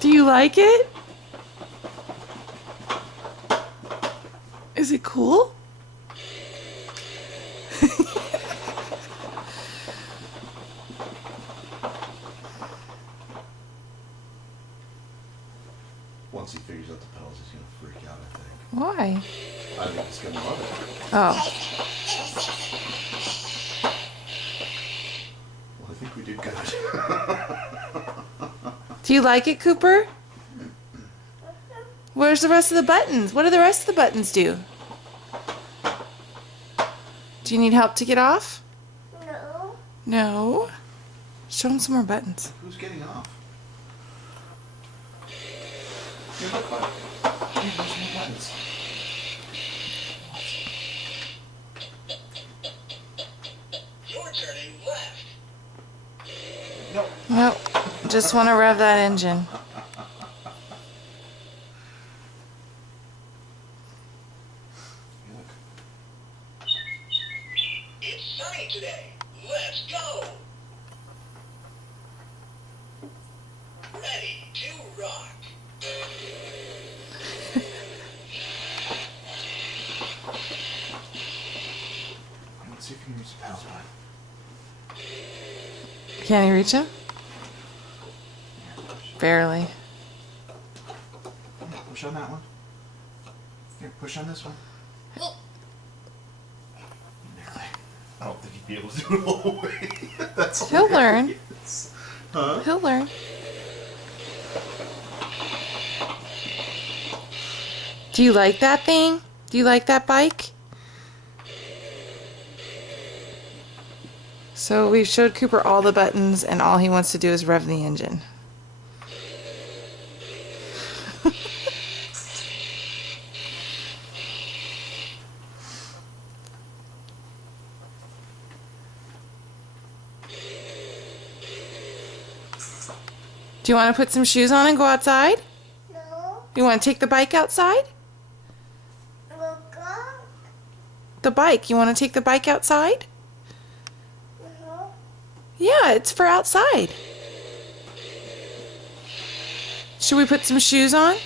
Do you like it? Is it cool? Once he figures out the pedals, he's gonna freak out, I think. Why? I think he's gonna love it. Oh. Well, I think we did good. Do you like it, Cooper? Where's the rest of the buttons? What do the rest of the buttons do? Do you need help to get off? No. No. Show him some more buttons. Who's getting off? Hey, look, bud. Hey, there's more buttons. You're turning left. No. Nope. Just want to rev that engine. Look. It's sunny today. Let's go. Ready to rock. Let's see if you can reach the pedals, bud. Can you reach him? Barely. Yeah, push on that one. Here, push on this one. Barely. I don't think he'd be able to do it all the way. That's He'll learn. hilarious. Huh? He'll learn. Do you like that thing? Do you like that bike? So we've showed Cooper all the buttons, and all he wants to do is rev the engine. Do you want to put some shoes on and go outside? No. You want to take the bike outside? We'll go. The bike. You want to take the bike outside? No. Yeah, it's for outside. Should we put some shoes on?